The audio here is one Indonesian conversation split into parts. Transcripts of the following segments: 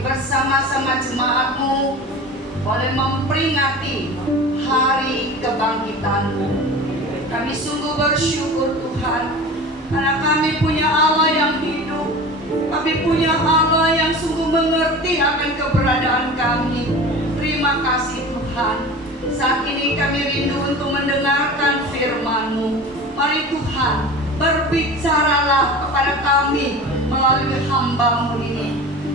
bersama-sama jemaat-Mu boleh memperingati hari kebangkitan-Mu. Kami sungguh bersyukur Tuhan, karena kami punya Allah yang hidup. Kami punya Allah yang sungguh mengerti akan keberadaan kami. Terima kasih Tuhan. Saat ini kami rindu untuk mendengarkan firman-Mu. Mari Tuhan, berbicaralah kepada kami melalui hamba-Mu ini.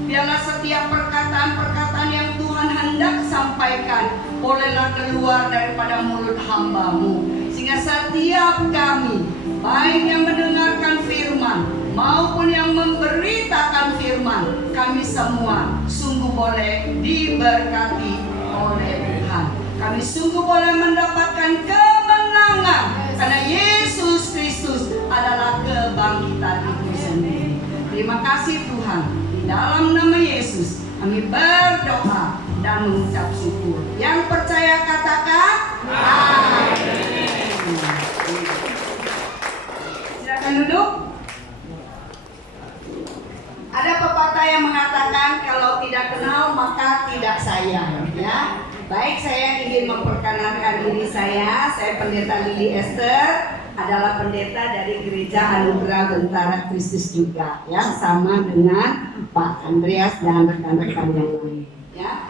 Biarlah setiap perkataan-perkataan yang Tuhan hendak sampaikan bolehlah keluar daripada mulut hamba-Mu, sehingga setiap kami, baik yang mendengarkan firman maupun yang memberitakan firman, kami semua sungguh boleh diberkati oleh Tuhan. Kami sungguh boleh mendapatkan kemenangan, karena Yesus Kristus adalah kebangkitan itu sendiri. Terima kasih Tuhan. Dalam nama Yesus kami berdoa dan mengucap syukur. Yang percaya katakan amin. Silakan duduk. Ada pepatah yang mengatakan kalau tidak kenal maka tidak sayang, ya. Baik, saya ingin memperkenalkan diri saya Pendeta Lili Esther, adalah pendeta dari Gereja Anugerah Bentara Kristus juga, ya, sama dengan Pak Andreas dan rekan-rekan yang lain, ya.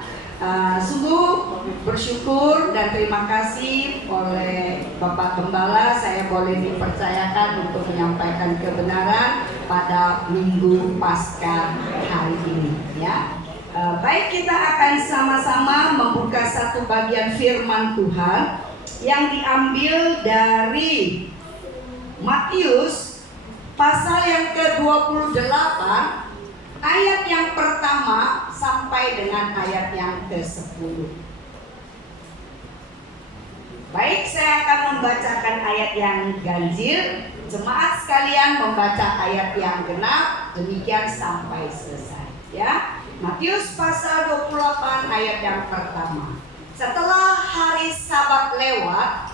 Sungguh bersyukur dan terima kasih oleh Bapak Gembala, saya boleh dipercayakan untuk menyampaikan kebenaran pada Minggu Paskah hari ini, ya. Baik, kita akan sama-sama membuka satu bagian firman Tuhan yang diambil dari Matius pasal yang ke-28 ayat yang pertama sampai dengan ayat yang ke-10. Baik, saya akan membacakan ayat yang ganjil, jemaat sekalian membaca ayat yang genap, demikian sampai selesai, ya. Matius pasal 28 ayat yang pertama. Setelah hari Sabat lewat,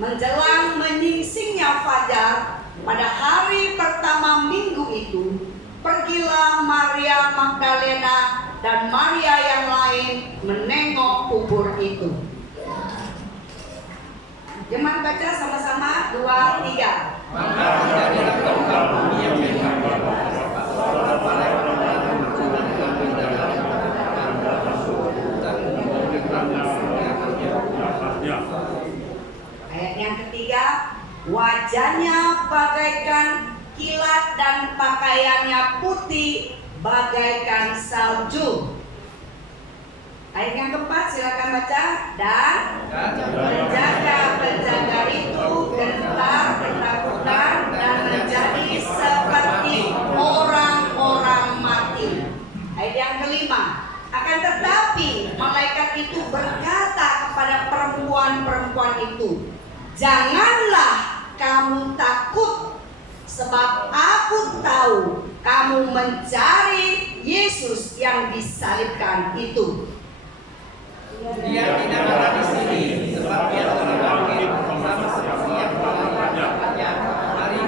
menjelang menyingsingnya fajar pada hari pertama minggu itu, pergilah Maria Magdalena dan Maria yang lain menengok kubur itu. Jemaat baca sama-sama, 2, 3. Ayat yang ketiga, wajahnya bagaikan kilat dan pakaiannya putih bagaikan salju. Ayat yang keempat, silakan baca. Dan penjaga-penjaga itu gentar ketakutan dan menjadi seperti orang-orang mati. Ayat yang kelima, akan tetapi malaikat itu berkata kepada perempuan-perempuan itu, janganlah kamu takut, sebab aku tahu kamu mencari Yesus yang disalibkan itu. Dia tidak ada di sini, sebab dia telah bangkit bersama seperti yang telah dikatakannya hari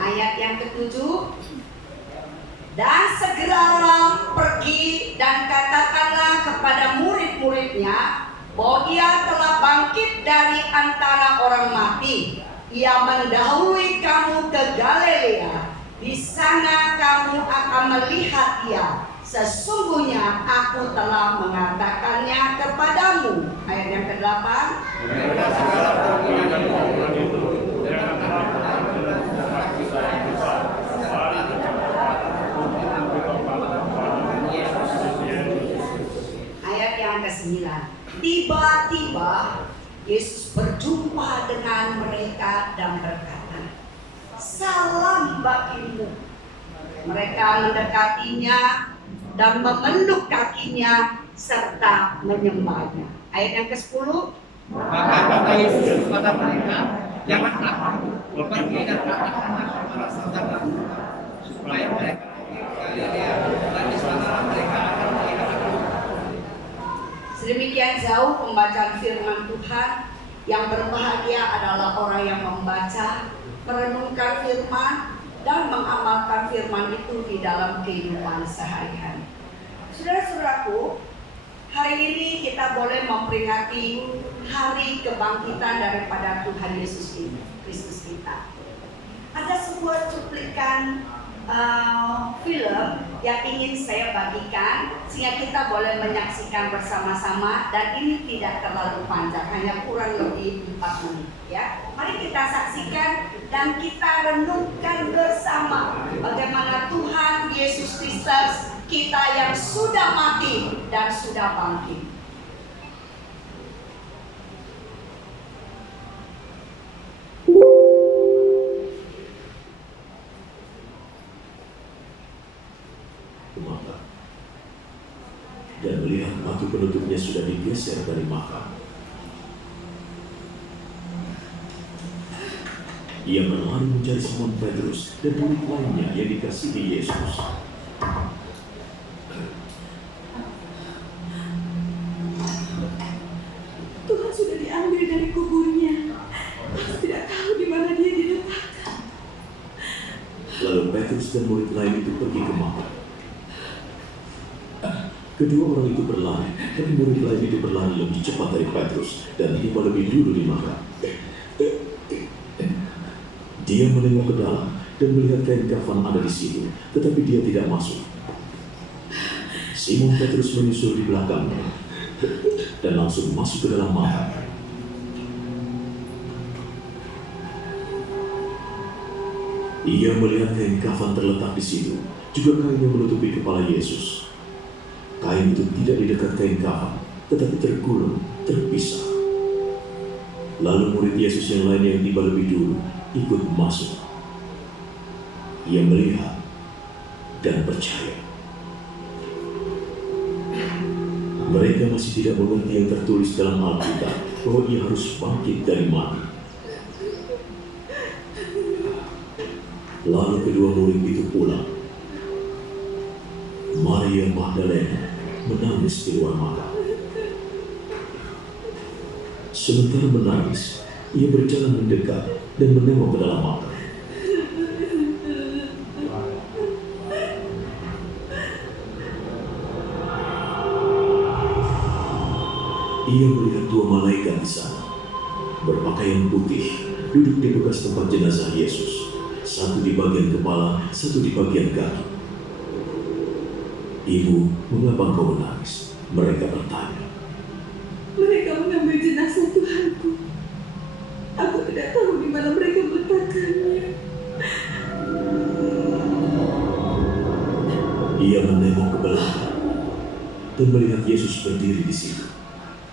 Ayat yang ketujuh, dan segeralah pergi dan katakanlah kepada murid-muridnya bahwa ia telah bangkit dari antara orang mati. Ia mendahului kamu ke Galilea. Di sana kamu akan melihat dia. Sesungguhnya aku telah mengatakannya kepadamu. Ayat yang ke-8. Ayat yang ke-9. Tiba-tiba Yesus berjumpa dengan mereka dan berkata, salam bagimu. Mereka mendekatinya dan memeluk kakinya serta menyembahnya. Ayat yang ke-10. Maka kata Yesus kepada mereka, jangan takut, pergi dan katakanlah kepada saudara supaya mereka pergi ke Galilea, dan di sana mereka akan melihat aku. Sedemikian jauh pembacaan firman Tuhan. Yang berbahagia adalah orang yang membaca, merenungkan firman, dan mengamalkan firman itu di dalam kehidupan sehari-hari. Saudara-saudaraku, hari ini kita boleh memperingati hari kebangkitan daripada Tuhan Yesus Kristus kita. Ada sebuah cuplikan film yang ingin saya bagikan sehingga kita boleh menyaksikan bersama-sama, dan ini tidak terlalu panjang, hanya kurang lebih 4 menit ya. Mari kita saksikan dan kita renungkan bersama bagaimana Tuhan Yesus Kristus kita yang sudah mati dan sudah bangkit. Dan melihat batu penutupnya sudah digeser dari makam. Ia berlari mencari Simon Petrus dan murid lainnya yang dikasihi Yesus. Tuhan sudah diambil dari kuburnya. Aku tidak tahu di mana dia diletakkan. Lalu Petrus dan murid lain itu pergi ke makam. Kedua orang itu berlari, tapi murid lain itu berlari lebih cepat dari Petrus dan tiba lebih dulu di makam. Dia menengok ke dalam dan melihat kain kafan ada di situ, tetapi dia tidak masuk. Simon Petrus menyusul di belakangnya dan langsung masuk ke dalam makam. Ia melihat kain kafan terletak di situ, juga kain yang menutupi kepala Yesus. Kain itu tidak di dekat kain kafan, tetapi tergulung, terpisah. Lalu murid Yesus yang lain yang tiba lebih dulu ikut masuk. Ia melihat dan percaya. Mereka masih tidak mengerti yang tertulis dalam Alkitab bahwa ia harus bangkit dari mati. Lalu kedua murid itu pulang. Maria Magdalena menangis di luar makam. Sementara menangis, ia berjalan mendekat dan menengok ke dalam makam. Ia melihat dua malaikat di sana, berpakaian putih, duduk di bekas tempat jenazah Yesus, satu di bagian kepala, satu di bagian kaki. Ibu, mengapa kau menangis? Mereka bertanya. Mereka mengambil jenazah Tuhanku. Aku tidak tahu di mana mereka meletakkannya. Ia menengok ke belakang dan melihat Yesus berdiri di situ.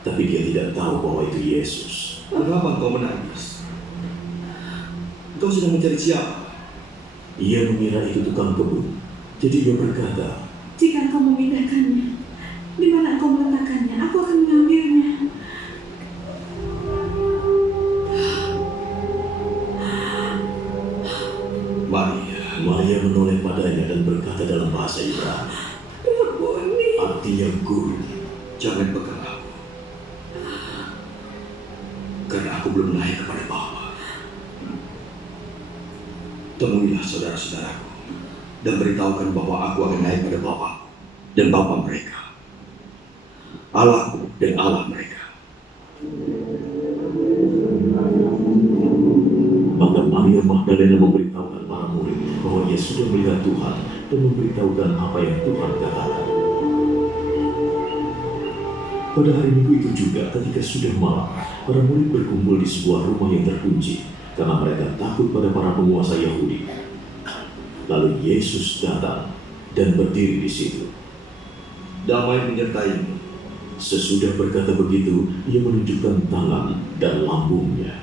Tapi dia tidak tahu bahwa itu Yesus. Mengapa kau menangis? Kau sedang mencari siapa? Ia mengira itu tukang kebun. Jadi ia berkata, Jika engkau memindahkannya, di mana engkau meletakkannya, aku akan mengambilnya. Maria menoleh padanya dan berkata dalam bahasa Ibrani, Rabboni. artinya guru. Jangan pegang aku, karena aku belum naik kepada Bapa. Temuilah saudara-saudaraku dan beritahukan bahwa aku akan naik pada Bapa dan Bapa mereka, Allahku dan Allah mereka. Maka Maria Magdalena memberitahukan para murid bahwa ia sudah melihat Tuhan dan memberitahukan apa yang Tuhan katakan. Pada hari Minggu itu juga ketika sudah malam, para murid berkumpul di sebuah rumah yang terkunci karena mereka takut pada para penguasa Yahudi. Lalu Yesus datang dan berdiri di situ. Damai menyertaimu. Sesudah berkata begitu, ia menunjukkan tangan dan lambungnya.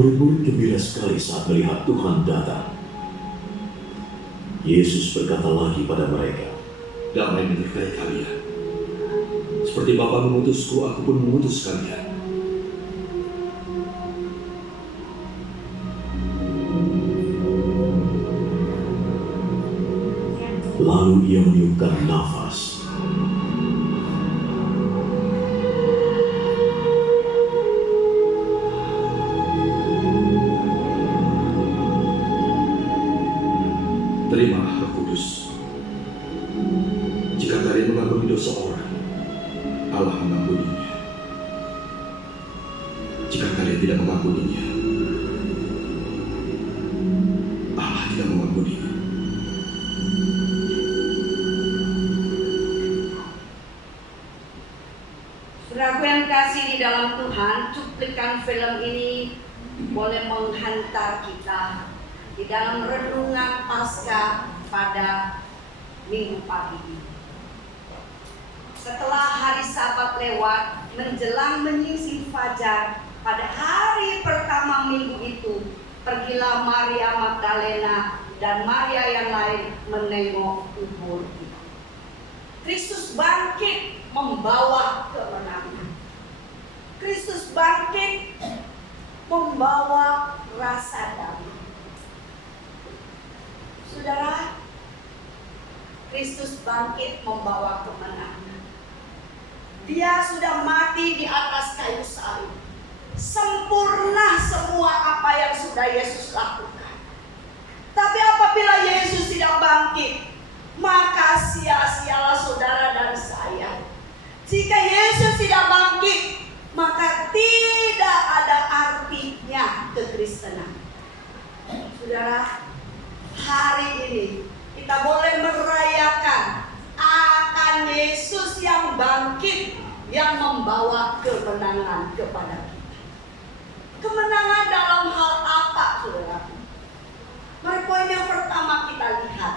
Murid-murid gembira sekali saat melihat Tuhan datang. Yesus berkata lagi pada mereka, Damai menyertai kalian. Seperti Bapa mengutusku, aku pun mengutus kalian. Lalu ia meniupkan nafas. Terimalah Roh Kudus. Jika kalian mengampuni dosa orang, Allah mengampuninya. Jika kalian tidak mengampuninya, Allah tidak mengampuninya. Saudaraku yang kasih di dalam Tuhan, cuplikan film ini boleh menghantar kita di dalam renungan Paskah pada Minggu pagi ini. Setelah hari Sabat lewat, menjelang menyingsing fajar, pada hari pertama minggu itu, pergilah Maria Magdalena dan Maria yang lain menengok kubur itu. Kristus bangkit membawa kemenangan. Kristus bangkit membawa rasa damai. Saudara, Kristus bangkit membawa kemenangan. Dia sudah mati di atas kayu salib. Sempurna semua apa yang sudah Yesus lakukan. Tapi apabila Yesus tidak bangkit, maka sia-sialah saudara dan saya. Jika Yesus tidak bangkit, maka tidak ada artinya kekristenan. Saudara, hari ini kita boleh merayakan akan Yesus yang bangkit, yang membawa kemenangan kepada kita. Kemenangan dalam hal apa, saudara? Mari poin yang pertama kita lihat.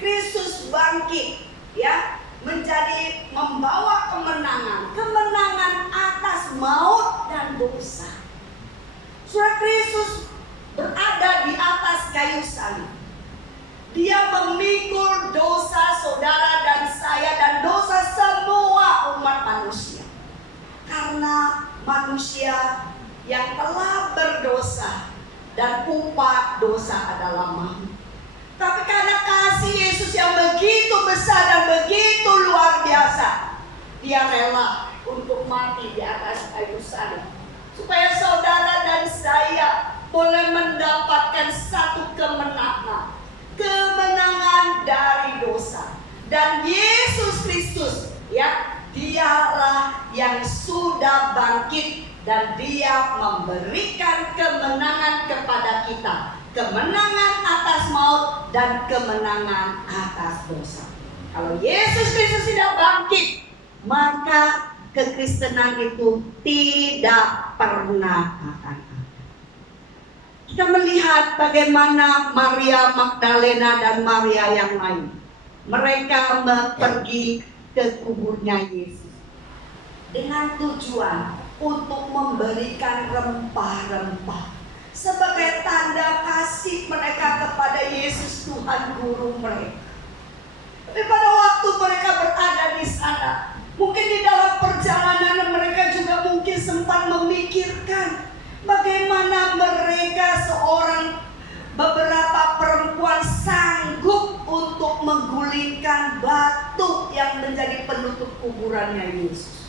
Kristus bangkit, ya, menjadi membawa kemenangan. Kemenangan atas maut dan dosa. Saudara, Kristus berada di atas kayu salib. Dia memikul dosa saudara dan saya dan dosa semua umat manusia. Karena manusia yang telah berdosa dan upah dosa adalah maut. Tapi karena kasih Yesus yang begitu besar dan begitu luar biasa, Dia rela untuk mati di atas kayu salib, supaya saudara dan saya boleh mendapatkan satu kemenangan. Kemenangan dari dosa. Dan Yesus Kristus, ya, Dialah yang sudah bangkit dan Dia memberikan kemenangan kepada kita. Kemenangan atas maut dan kemenangan atas dosa. Kalau Yesus Kristus tidak bangkit, maka kekristenan itu tidak pernah akan ada. Kita melihat bagaimana Maria Magdalena dan Maria yang lain. Mereka pergi ke kuburnya Yesus dengan tujuan untuk memberikan rempah-rempah sebagai tanda kasih mereka kepada Yesus Tuhan Guru mereka. Tapi pada waktu mereka berada di sana, mungkin di dalam perjalanan mereka juga mungkin sempat memikirkan bagaimana mereka beberapa perempuan sanggup untuk menggulingkan batu yang menjadi penutup kuburannya Yesus.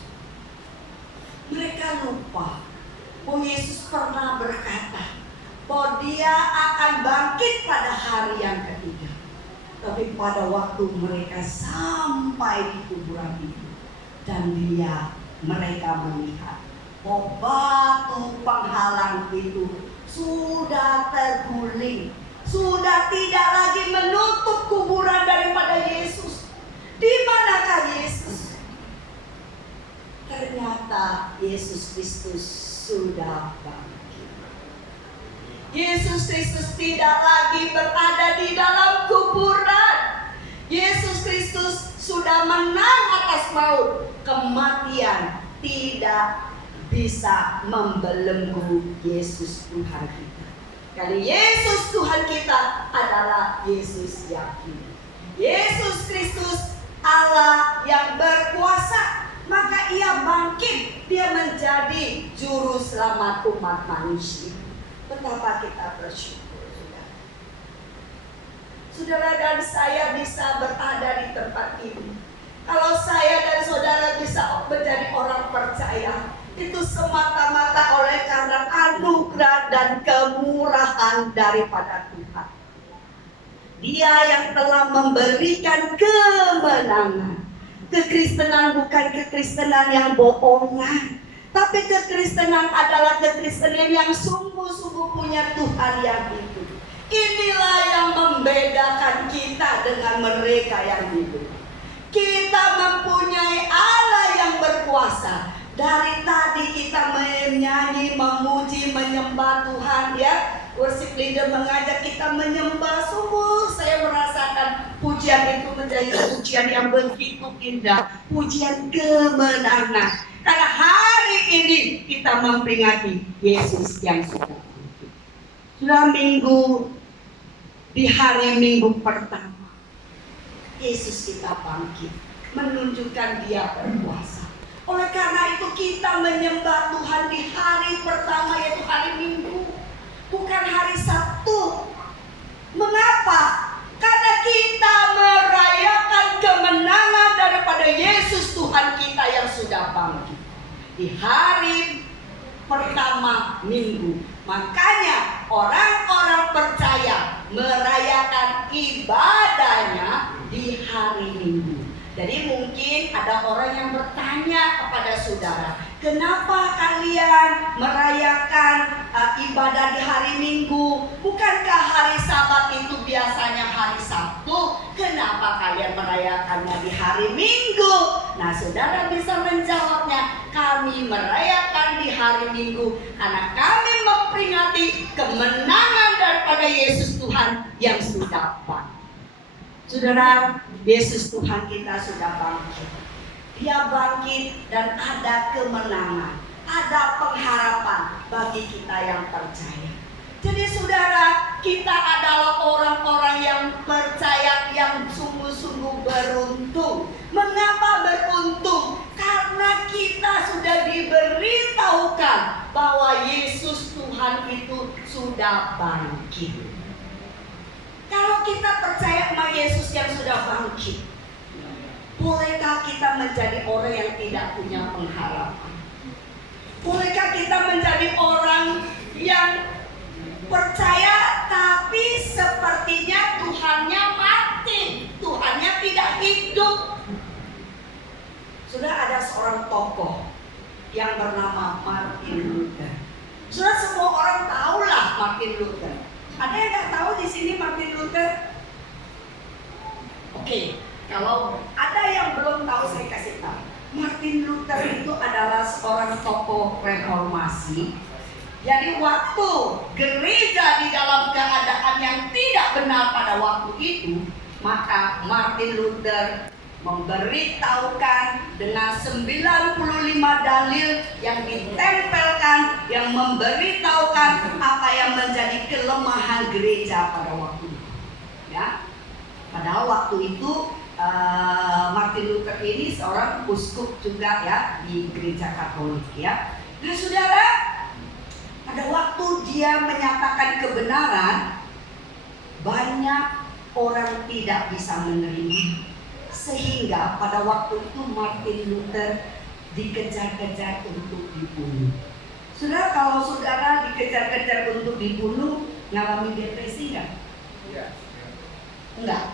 Mereka lupa bahwa Yesus pernah berkata bahwa Dia akan bangkit pada hari yang ketiga. Tapi pada waktu mereka sampai di kuburan itu dan mereka melihat batu penghalang itu sudah terguling, sudah tidak lagi menutup kuburan daripada Yesus. Di manakah Yesus? Ternyata Yesus Kristus sudah bangkit. Yesus Kristus tidak lagi berada di dalam kuburan. Yesus Kristus sudah menang atas maut. Kematian tidak bisa membelenggu Yesus Tuhan kita. Karena Yesus Tuhan kita adalah Yesus yang hidup. Yesus Kristus Allah yang berkuasa, maka ia bangkit, dia menjadi juru selamat umat manusia. Betapa kita bersyukur, saudara. Saudara dan saya bisa berada di tempat ini. Kalau saya dan saudara bisa menjadi orang percaya, itu semata-mata oleh karena anugerah dan kemurahan daripada Tuhan. Dia yang telah memberikan kemenangan. Kekristenan bukan kekristenan yang bohongan, tapi kekristenan adalah kekristenan yang sungguh-sungguh punya Tuhan yang hidup. Inilah yang membedakan kita dengan mereka yang hidup. Kita mempunyai Allah yang berkuasa. Dari tadi kita menyanyi, memuji, menyembah Tuhan, ya. Worship leader mengajak kita menyembah. Sungguh saya merasakan pujian itu menjadi pujian yang begitu indah, pujian kemenangan. Karena hari ini kita memperingati Yesus yang sudah bangkit. Sudah di hari Minggu pertama, Yesus kita bangkit, menunjukkan Dia berkuasa. Oleh karena itu kita menyembah Tuhan di hari pertama, yaitu hari Minggu, bukan hari Sabtu. Mengapa? Karena kita merayakan kemenangan daripada Yesus Tuhan kita yang sudah bangkit di hari pertama Minggu. Makanya orang-orang percaya merayakan ibadahnya di hari Minggu. Jadi mungkin ada orang yang bertanya kepada saudara, kenapa kalian merayakan ibadah di hari Minggu? Bukankah hari Sabat itu biasanya hari Sabtu? Kenapa kalian merayakannya di hari Minggu? Nah, saudara bisa menjawabnya, kami merayakan di hari Minggu karena kami memperingati kemenangan daripada Yesus Tuhan yang sudah bangkit. Saudara, Yesus Tuhan kita sudah bangkit. Dia bangkit dan ada kemenangan, ada pengharapan bagi kita yang percaya. Jadi saudara, kita adalah orang-orang yang percaya, yang sungguh-sungguh beruntung. Mengapa beruntung? Karena kita sudah diberitahukan bahwa Yesus Tuhan itu sudah bangkit. Kalau kita percaya sama Yesus yang sudah bangkit, bolehkah kita menjadi orang yang tidak punya pengharapan? Bolehkah kita menjadi orang yang percaya tapi sepertinya Tuhannya mati, Tuhannya tidak hidup? Sudah ada seorang tokoh yang bernama Martin Luther. Sudah semua orang tahulah Martin Luther. Ada yang nggak tahu di sini Martin Luther? Oke, kalau ada yang belum tahu saya kasih tahu. Martin Luther itu adalah seorang tokoh reformasi. Jadi waktu gereja di dalam keadaan yang tidak benar pada waktu itu, maka Martin Luther memberitahukan dengan 95 dalil yang ditempelkan, yang memberitahukan apa yang menjadi kelemahan gereja pada waktu itu. Ya, padahal waktu itu Martin Luther ini seorang uskup juga ya di gereja Katolik ya. Nah saudara, pada waktu dia menyatakan kebenaran, banyak orang tidak bisa menerima. Sehingga pada waktu itu Martin Luther dikejar-kejar untuk dibunuh. Saudara, kalau saudara dikejar-kejar untuk dibunuh, ngalami depresi nggak? Enggak.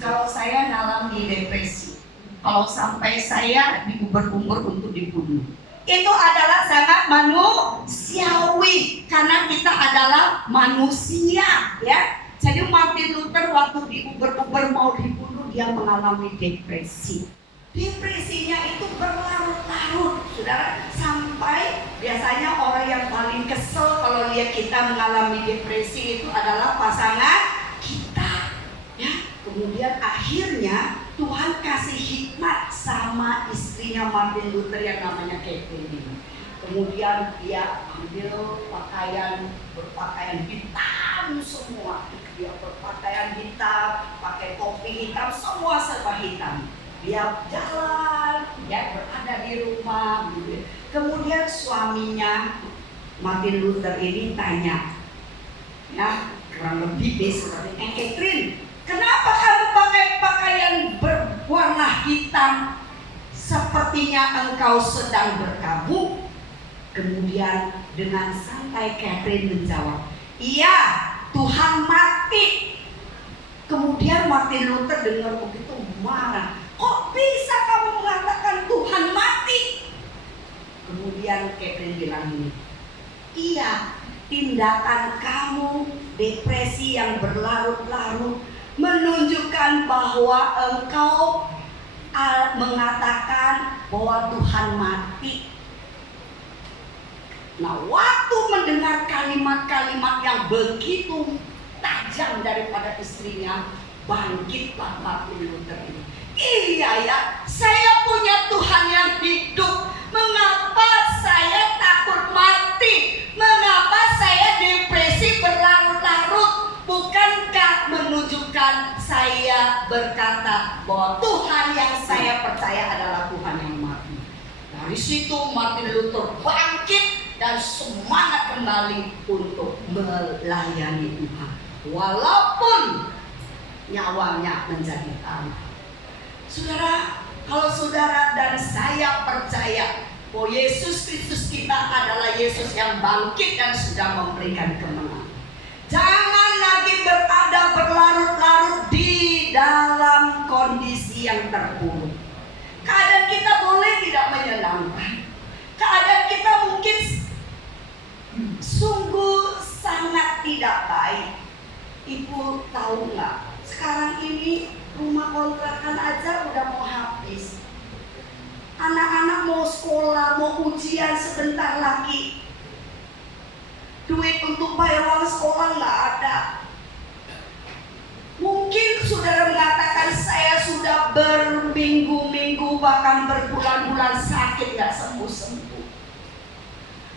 Kalau saya ngalami depresi, kalau sampai saya diuber-uber untuk dibunuh, itu adalah sangat manusiawi karena kita adalah manusia, ya. Jadi Martin Luther waktu diuber-uber mau dibunuh, dia mengalami depresi. Depresinya itu berlarut-larut, saudara, sampai biasanya orang yang paling kesel kalau lihat kita mengalami depresi itu adalah pasangan kita, ya. Kemudian akhirnya Tuhan kasih hikmat sama istrinya Martin Luther yang namanya Catherine. Kemudian dia ambil berpakaian hitam semua. Dia berpakaian hitam, pakai topi hitam, semua serba hitam. Dia jalan, dia berada di rumah. Kemudian suaminya Martin Luther ini tanya, ya kurang lebih seperti Catherine, kenapa kamu pakai pakaian berwarna hitam? Sepertinya engkau sedang berkabung. Kemudian dengan santai Catherine menjawab, iya, Tuhan mati. Kemudian Martin Luther dengar begitu marah. Kok bisa kamu mengatakan Tuhan mati? Kemudian Catherine bilang ini, iya, tindakan kamu depresi yang berlarut-larut menunjukkan bahwa engkau mengatakan bahwa Tuhan mati. Nah, waktu mendengar kalimat-kalimat yang begitu tajam daripada istrinya, bangkitlah Martin Luther ini. Iya ya, saya punya Tuhan yang hidup. Mengapa saya takut mati? Mengapa saya depresi berlarut-larut? Bukankah menunjukkan saya berkata bahwa Tuhan yang saya percaya adalah Tuhan yang mati? Dari situ Martin Luther bangkit dan semangat kembali untuk melayani Tuhan, walaupun nyawanya menjadi taruhan. Saudara, kalau saudara dan saya percaya bahwa Yesus Kristus kita adalah Yesus yang bangkit dan sudah memberikan kemenangan, jangan lagi berada berlarut-larut di dalam kondisi yang terpuruk. Keadaan kita boleh tidak menyenangkan, keadaan kita mungkin sungguh sangat tidak baik. Ibu tahu nggak? Sekarang ini rumah kontrakan aja udah mau habis. Anak-anak mau sekolah, mau ujian sebentar lagi. Duit untuk bayar uang sekolah nggak ada. Mungkin saudara mengatakan saya sudah berminggu-minggu bahkan berbulan-bulan sakit nggak sembuh-sembuh.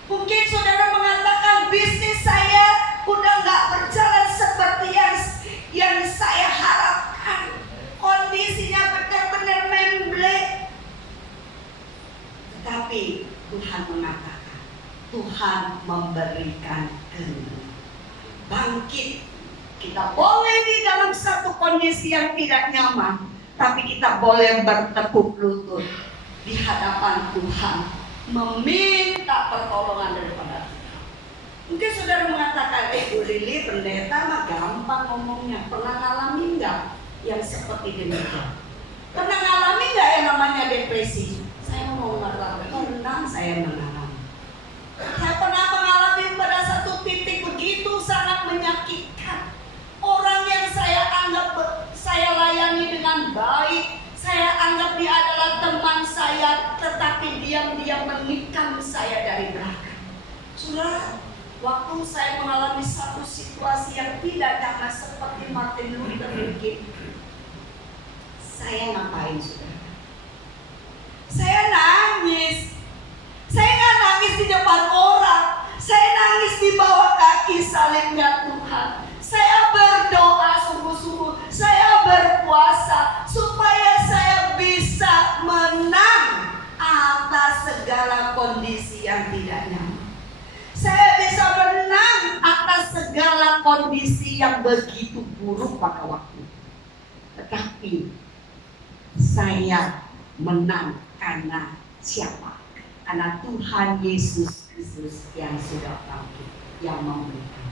Mungkin saudara mengatakan bisnis saya udah nggak berjalan seperti yang saya harapkan. Kondisinya benar-benar memblek. Tetapi Tuhan mengatakan, Tuhan memberikan kemenangan. Bangkit. Kita boleh di dalam satu kondisi yang tidak nyaman, tapi kita boleh bertekuk lutut di hadapan Tuhan, meminta pertolongan daripada Tuhan. Mungkin saudara mengatakan, Bu Lili, pendeta mah gampang ngomongnya. Pernah ngalami nggak yang seperti demikian? Pernah ngalami nggak yang namanya depresi? Saya mau mengalami, pernah saya mengalami. Saya pernah mengalami pada satu titik begitu sangat menyakitkan. Orang yang saya anggap saya layani dengan baik, saya anggap dia adalah teman saya, tetapi diam-diam menikam saya dari belakang. Saudara, waktu saya mengalami satu situasi yang tidak nyaman seperti Martin Luther King, saya ngapain, saudara? Saya nangis. Saya nggak nangis di depan orang. Saya nangis di bawah kaki salibnya Tuhan. Saya berdoa sungguh-sungguh. Saya berpuasa supaya saya bisa menang atas segala kondisi yang tidak nyaman. Saya bisa menang atas segala kondisi yang begitu buruk pada waktu. Tetapi saya menang karena siapa? Karena Tuhan Yesus Kristus yang sudah bangkit, yang memberikan.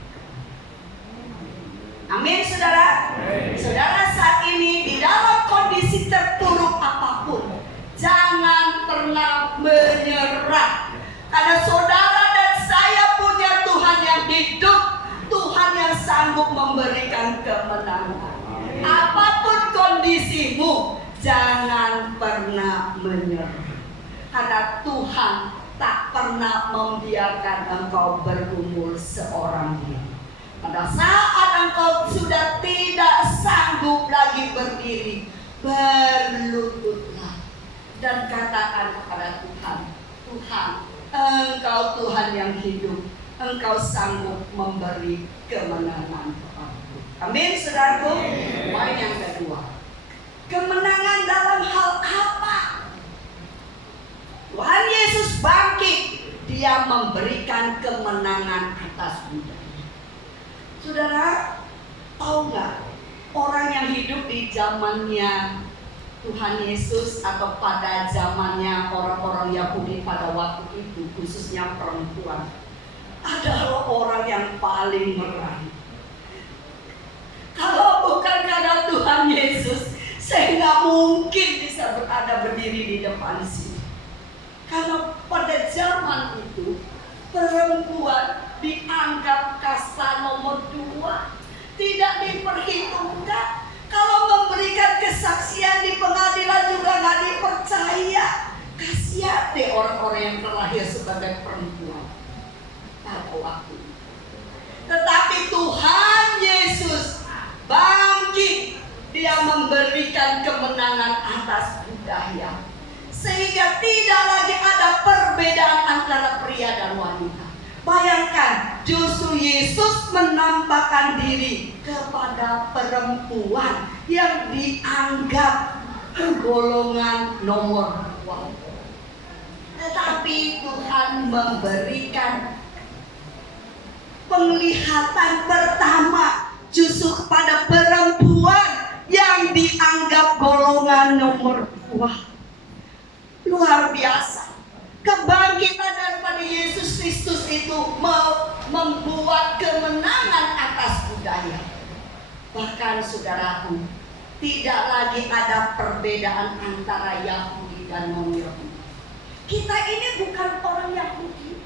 Amin, saudara. Saudara, saat ini di dalam kondisi terpuruk apapun, jangan pernah menyerah. Karena saudara dan saya punya Tuhan yang hidup, Tuhan yang sanggup memberikan kemenangan. Apapun kondisimu, jangan pernah menyerah. Karena Tuhan tak pernah membiarkan engkau bergumul seorang diri. Pada saat engkau sudah tidak sanggup lagi berdiri, berlututlah dan katakan kepada Tuhan, Tuhan, Engkau Tuhan yang hidup, Engkau sanggup memberi kemenangan kepadaku. Amin, saudaraku. Poin yang kedua, kemenangan dalam hal apa? Tuhan Yesus bangkit, Dia memberikan kemenangan atas dunia. Saudara, tahu nggak orang yang hidup di zamannya Tuhan Yesus atau pada zamannya orang-orang Yahudi pada waktu itu, khususnya perempuan, adalah orang yang paling berani. Kalau bukan karena Tuhan Yesus, saya nggak mungkin bisa berdiri di depan sini. Karena pada zaman itu perempuan dianggap kasta nomor 2, tidak diperhitungkan. Kalau memberikan kesaksian di pengadilan juga nggak dipercaya. Kasihan deh orang-orang yang terlahir sebagai perempuan pada waktu itu. Tetapi Tuhan Yesus bangkit, Dia memberikan kemenangan atas budaya, sehingga tidak lagi ada perbedaan antara pria dan wanita. Bayangkan, justru Yesus menampakkan diri kepada perempuan yang dianggap golongan nomor 2. Tetapi Tuhan memberikan penglihatan pertama justru kepada perempuan yang dianggap golongan nomor 2. Luar biasa. Kebangkitan daripada Yesus Kristus itu membuat kemenangan atas budaya. Bahkan saudaraku, tidak lagi ada perbedaan antara Yahudi dan non-Yahudi. Kita ini bukan orang Yahudi.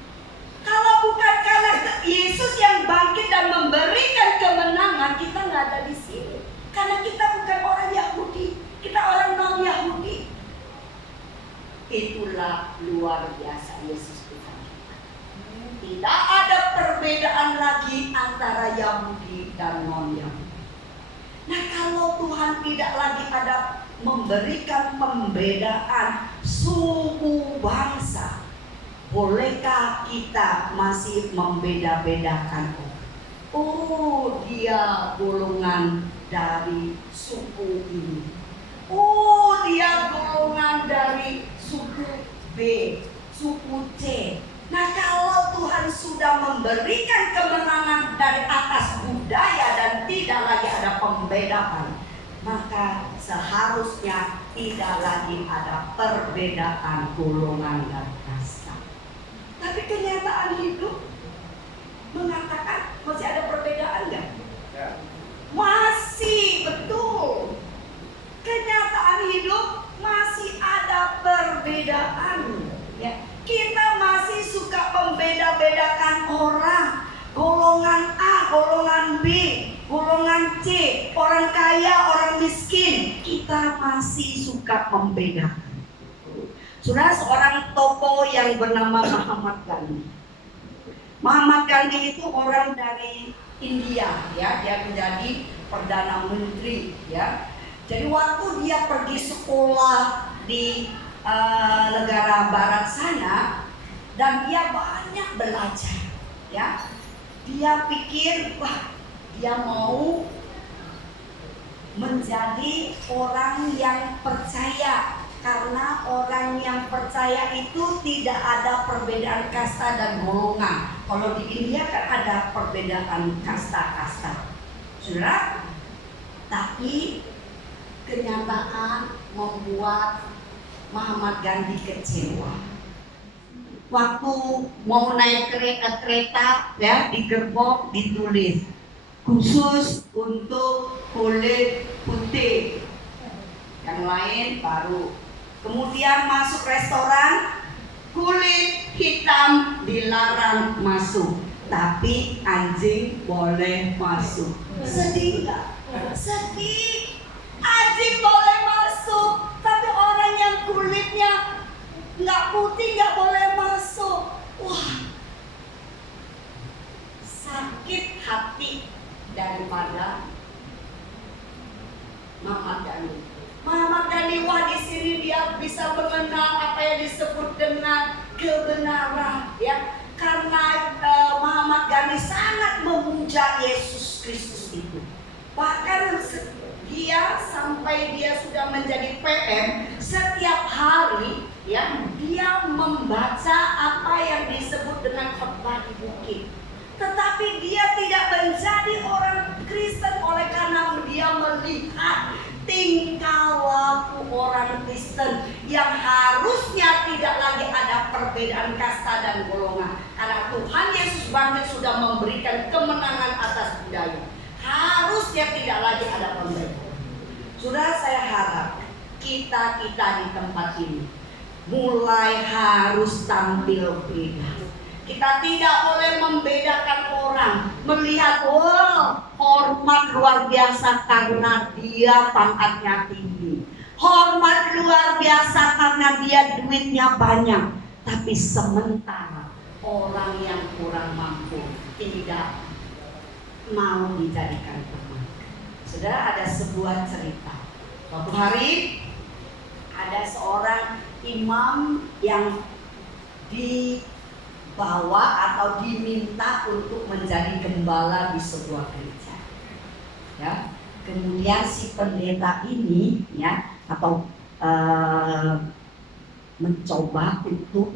Kalau bukan karena Yesus yang bangkit dan memberikan kemenangan, kita nggak ada di sini. Karena kita bukan orang Yahudi, kita orang non-Yahudi. Itulah luar biasa Yesus Tuhan. Tidak ada perbedaan lagi antara Yahudi dan non-Yahudi. Nah, kalau Tuhan tidak lagi ada memberikan pembedaan suku bangsa, bolehkah kita masih membeda-bedakan? Oh, dia golongan dari suku ini. Oh, dia golongan dari suku B, suku C. Nah, kalau Tuhan sudah memberikan kemenangan dari atas budaya dan tidak lagi ada pembedaan, maka seharusnya tidak lagi ada perbedaan golongan dan kasta. Tapi kenyataan hidup mengatakan masih ada perbedaan nggak? Masih, betul. Kenyataan hidup masih ada perbedaan. Ya, kita masih suka membeda-bedakan orang. Golongan A, golongan B, golongan C, orang kaya, orang miskin. Kita masih suka membedakan. Sudah seorang tokoh yang bernama Mahatma Gandhi. Mahatma Gandhi itu orang dari India, ya, dia menjadi perdana menteri, ya. Jadi waktu dia pergi sekolah di negara barat sana, dan dia banyak belajar, ya. Dia pikir, wah, dia mau menjadi orang yang percaya, karena orang yang percaya itu tidak ada perbedaan kasta dan golongan. Kalau di India kan ada perbedaan kasta-kasta, saudara. Tapi kenyataan membuat Mahatma Gandhi kecewa. Waktu mau naik kereta, ya, di gerbong ditulis khusus untuk kulit putih, yang lain baru. Kemudian masuk restoran, kulit hitam dilarang masuk, tapi anjing boleh masuk. Sedih nggak? Sedih. Anjing boleh masuk, tapi orang yang kulitnya nggak putih nggak boleh masuk. Wah, sakit hati daripada Mahatma Gandhi. Mahatma Gandhi, wah, di sini dia bisa mengenal apa yang disebut dengan kebenaran, ya. Karena Muhammad Ghani sangat memuja Yesus Kristus itu. Bahkan dia sampai dia sudah menjadi PM, setiap hari ya dia membaca apa yang disebut dengan khotbah di bukit. Tetapi dia tidak menjadi orang Kristen oleh karena dia melihat tingkah laku orang Kristen yang harusnya tidak lagi ada perbedaan kasta dan golongan. Karena Tuhan Yesus bangkit sudah memberikan kemenangan atas budaya. Harusnya tidak lagi ada perbedaan. Saudara, saya harap kita di tempat ini mulai harus tampil beda. Kita tidak boleh membedakan orang, melihat hormat luar biasa karena dia pangkatnya tinggi, hormat luar biasa karena dia duitnya banyak. Tapi sementara orang yang kurang mampu tidak mau dijadikan teman. Saudara, ada sebuah cerita. Suatu hari ada seorang imam yang dibawa atau diminta untuk menjadi gembala di sebuah gereja. Ya, kemudian si pendeta ini ya atau mencoba untuk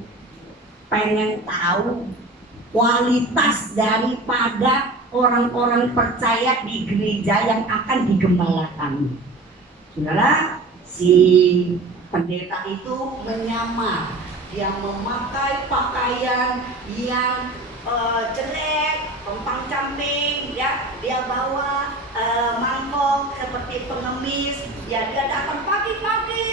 pengen tahu kualitas daripada orang-orang percaya di gereja yang akan digembalakan. Saudara, si pendeta itu menyamar. Dia memakai pakaian yang jelek, compang-camping, ya. Dia bawa mangkok seperti pengemis. Ya, dia datang pagi-pagi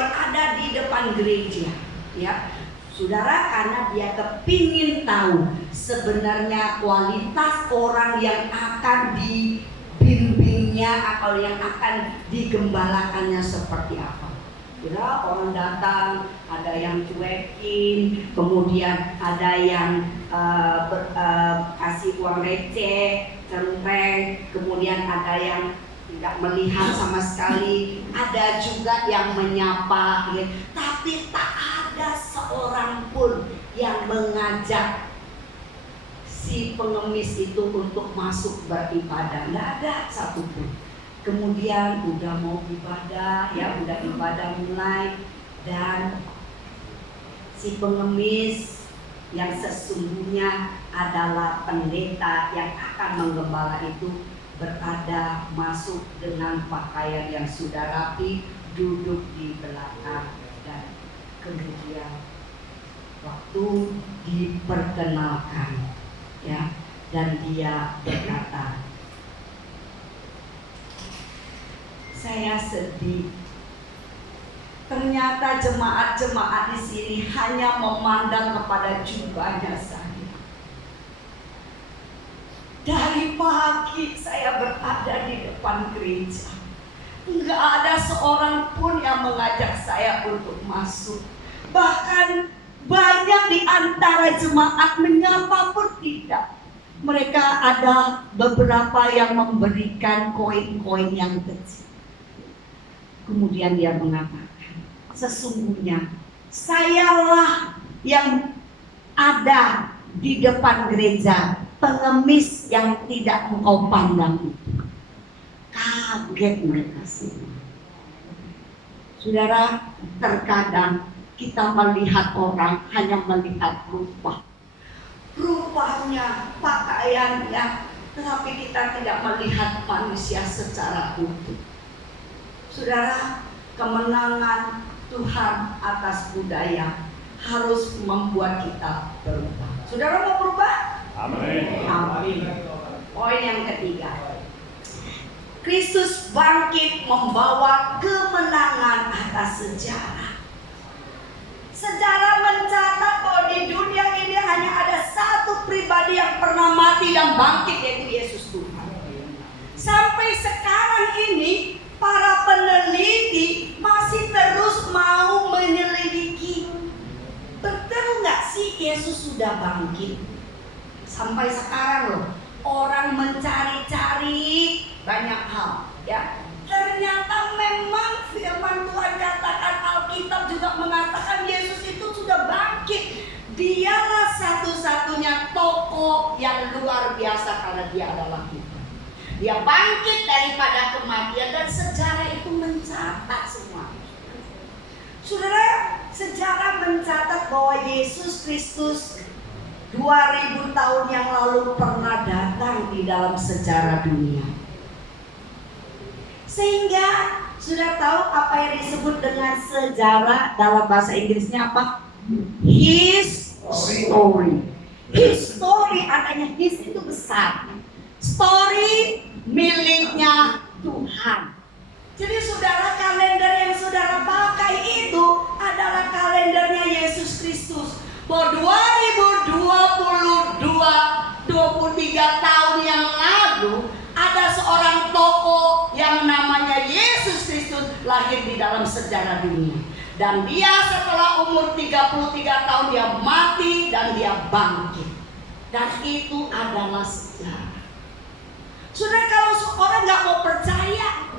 berada di depan gereja, ya. Saudara, karena dia kepingin tahu sebenarnya kualitas orang yang akan dibimbingnya atau yang akan digembalakannya seperti apa. Ya, orang datang, ada yang cuekin, kemudian ada yang kasih uang receh, centeng, kemudian ada yang tidak melihat sama sekali, ada juga yang menyapa, ya. Tapi tak ada seorang pun yang mengajak si pengemis itu untuk masuk beribadah, nggak ada satupun. Kemudian udah mau ibadah, ya udah ibadah mulai, dan si pengemis yang sesungguhnya adalah pendeta yang akan menggembala itu berada masuk dengan pakaian yang sudah rapi, duduk di belakang, dan kemudian waktu diperkenalkan, ya, dan dia berkata, saya sedih. Ternyata jemaat-jemaat di sini hanya memandang kepada jubahnya saja. Dari pagi saya berada di depan gereja, enggak ada seorang pun yang mengajak saya untuk masuk. Bahkan banyak di antara jemaat menyapa pun tidak. Mereka ada beberapa yang memberikan koin-koin yang kecil. Kemudian dia mengatakan, sesungguhnya sayalah yang ada di depan gereja, pengemis yang tidak engkau pandang itu. Kaget mereka semua. Saudara, terkadang kita melihat orang hanya melihat rupanya, pakaiannya, tetapi kita tidak melihat manusia secara utuh. Saudara, kemenangan Tuhan atas budaya harus membuat kita berubah. Saudara mau berubah? Amin. Amin. Poin yang ketiga, Kristus bangkit membawa kemenangan atas sejarah. Sejarah mencatat bahwa di dunia ini hanya ada satu pribadi yang pernah mati dan bangkit, yaitu Yesus Tuhan. Sampai sekarang ini para peneliti masih terus mau menyelidiki, betul nggak sih Yesus sudah bangkit? Sampai sekarang loh, orang mencari-cari banyak hal, ya. Ternyata memang firman Tuhan katakan, Alkitab juga mengatakan Yesus itu sudah bangkit. lakukan. Dia bangkit daripada kematian dan sejarah itu mencatat semua. Saudara, sejarah mencatat bahwa Yesus Kristus 2000 tahun yang lalu pernah datang di dalam sejarah dunia. Sehingga sudah tahu apa yang disebut dengan sejarah dalam bahasa Inggrisnya apa? His story. His story adanya his itu besar. Story miliknya Tuhan. Jadi saudara, kalender yang saudara pakai itu adalah kalendernya Yesus Kristus. Bahwa 23 tahun yang lalu ada seorang tokoh yang namanya Yesus Kristus lahir di dalam sejarah dunia. Dan dia setelah umur 33 tahun dia mati dan dia bangkit. Dan itu adalah sejarah. Saudara, kalau seorang nggak mau percaya,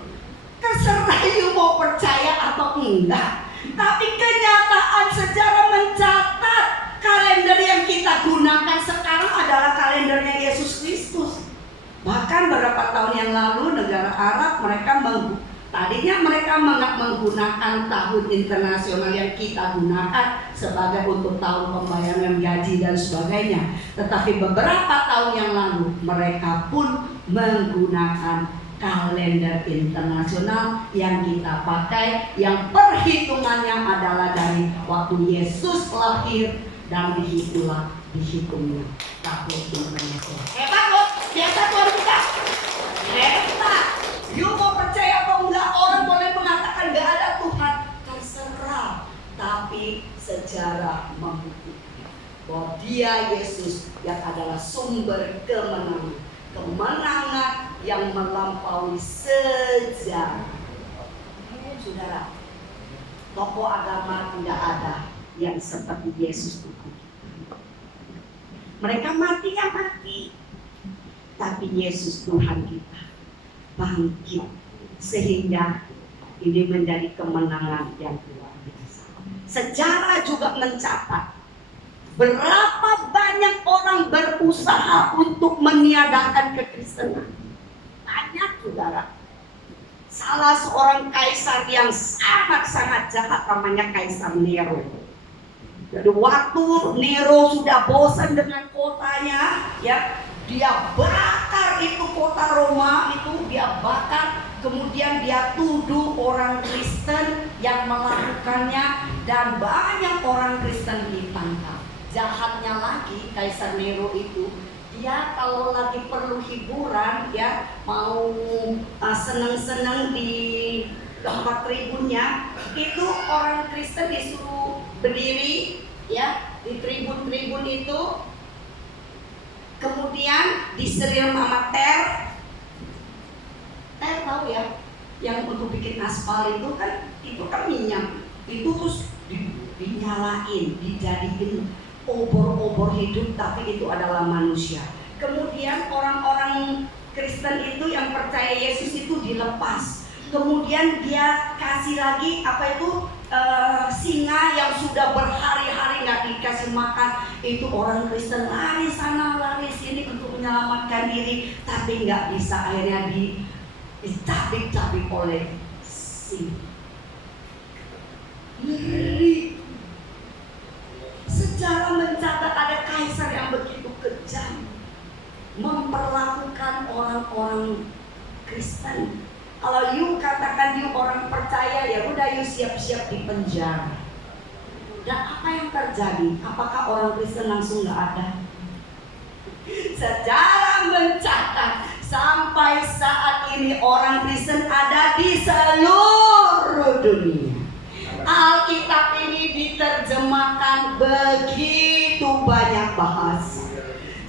terserah you mau percaya atau enggak. Tapi kenyataan sejarah mencatat kalender yang kita gunakan sekarang adalah kalendernya Yesus Kristus. Bahkan beberapa tahun yang lalu negara Arab tadinya mereka menggunakan tahun internasional yang kita gunakan sebagai untuk tahun pembayaran gaji dan sebagainya. Tetapi beberapa tahun yang lalu mereka pun menggunakan kalender internasional yang kita pakai, yang perhitungannya adalah dari waktu Yesus lahir dan dihitungnya tahun internasional. Hebat loh, biasa Tuhan kita. Hebat. You mau percaya atau enggak, orang boleh mengatakan enggak ada Tuhan, terserah. Tapi sejarah membuktikan bahwa dia Yesus yang adalah sumber kemenangan. Kemenangan yang melampaui sejarah. Saudara, tokoh agama tidak ada yang seperti Yesus Tuhan. Mereka mati ya mati, tapi Yesus Tuhan kita bangkit sehingga ini menjadi kemenangan yang luar biasa. Sejarah juga mencatat berapa banyak orang berusaha untuk meniadakan kekristenan. Banyak saudara. Salah seorang kaisar yang sangat-sangat jahat namanya Kaisar Nero. Jadi waktu Nero sudah bosan dengan kotanya, ya, dia bakar itu kota Roma itu, dia bakar. Kemudian dia tuduh orang Kristen yang melakukannya dan banyak orang Kristen ditangkap. Jahatnya lagi Kaisar Nero itu, dia kalau lagi perlu hiburan, ya, mau seneng-seneng di tempat tribunnya, itu orang Kristen disuruh berdiri, ya, di tribun-tribun itu, kemudian disiram sama ter tahu ya, yang untuk bikin aspal itu kan minyak, itu terus dinyalain, dijadiin obor-obor hidup, tapi itu adalah manusia. Kemudian orang-orang Kristen itu yang percaya Yesus itu dilepas. Kemudian dia kasih lagi singa yang sudah berhari-hari nggak dikasih makan. Itu orang Kristen lari sana lari sini untuk menyelamatkan diri, tapi nggak bisa, akhirnya dicabik-cabik oleh singa. Sejarah mencatat ada kaisar yang begitu kejam memperlakukan orang-orang Kristen. Kalau you katakan you orang percaya, ya udah you siap-siap di penjara. Dan apa yang terjadi? Apakah orang Kristen langsung nggak ada? Sejarah mencatat sampai saat ini orang Kristen ada di seluruh dunia. Alkitab ini diterjemahkan begitu banyak bahasa.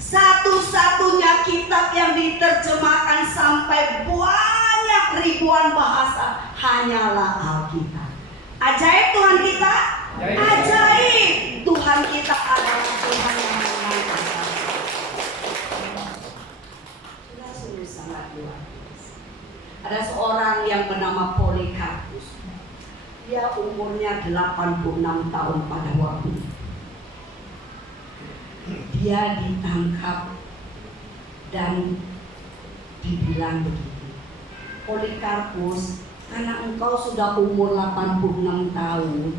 Satu-satunya kitab yang diterjemahkan sampai banyak ribuan bahasa hanyalah Alkitab. Ajaib Tuhan kita, ajaib Tuhan kita adalah Tuhan yang menyenangkan. Sudah sungguh sangat luar biasa. Ada seorang yang bernama Polikarpus. Dia umurnya 86 tahun pada waktu itu. Dia ditangkap dan dibilang begitu, Polikarpus, karena engkau sudah umur 86 tahun,